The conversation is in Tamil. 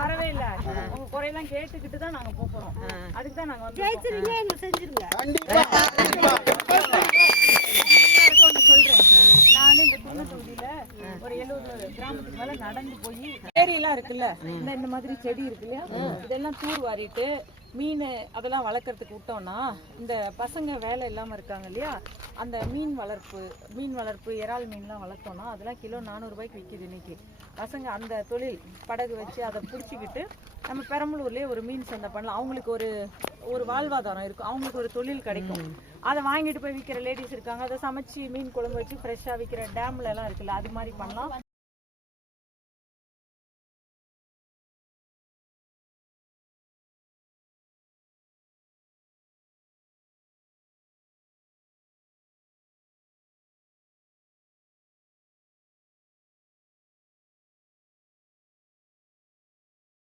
வரவே இல்ல. உங்க குறையெல்லாம் கேட்டுக்கிட்டு தான் நாங்க போறோம். அதுக்கு தான் நாங்க வந்து செஞ்சிருங்க. சொல்றேன், நான் இந்த குன்ன தொகுதியில ஒரு 70 கிராமத்துக்கு மேல நடந்து போய் ஏரியெல்லாம் இருக்குல்ல, இந்த மாதிரி செடி இருக்கு இல்லையா, இதெல்லாம் தூர் வாரிட்டு மீன் அதெல்லாம் வளர்க்கறதுக்கு விட்டோம்னா இந்த பசங்க வேலை இல்லாம இருக்காங்க இல்லையா, அந்த மீன் வளர்ப்பு இறால் மீன்லாம் வளர்த்தோம்னா அதெல்லாம் கிலோ 400 ரூபாய்க்கு விற்கிது இன்னைக்கு. பசங்க அந்த தொழில் படகு வச்சு அதை பிடிச்சிக்கிட்டு நம்ம பெரம்பலூர்லேயே ஒரு மீன் சந்தை பண்ணலாம். அவங்களுக்கு ஒரு வாழ்வாதாரம் இருக்கும், அவங்களுக்கு ஒரு தொழில் கிடைக்கும். அதை வாங்கிட்டு போய் விற்கிற லேடிஸ் இருக்காங்க, அதை சமைச்சு மீன் குழம்பு வச்சு ஃப்ரெஷ்ஷாக விற்கிற டேம்ல எல்லாம் இருக்குல்ல, அது மாதிரி பண்ணலாம்.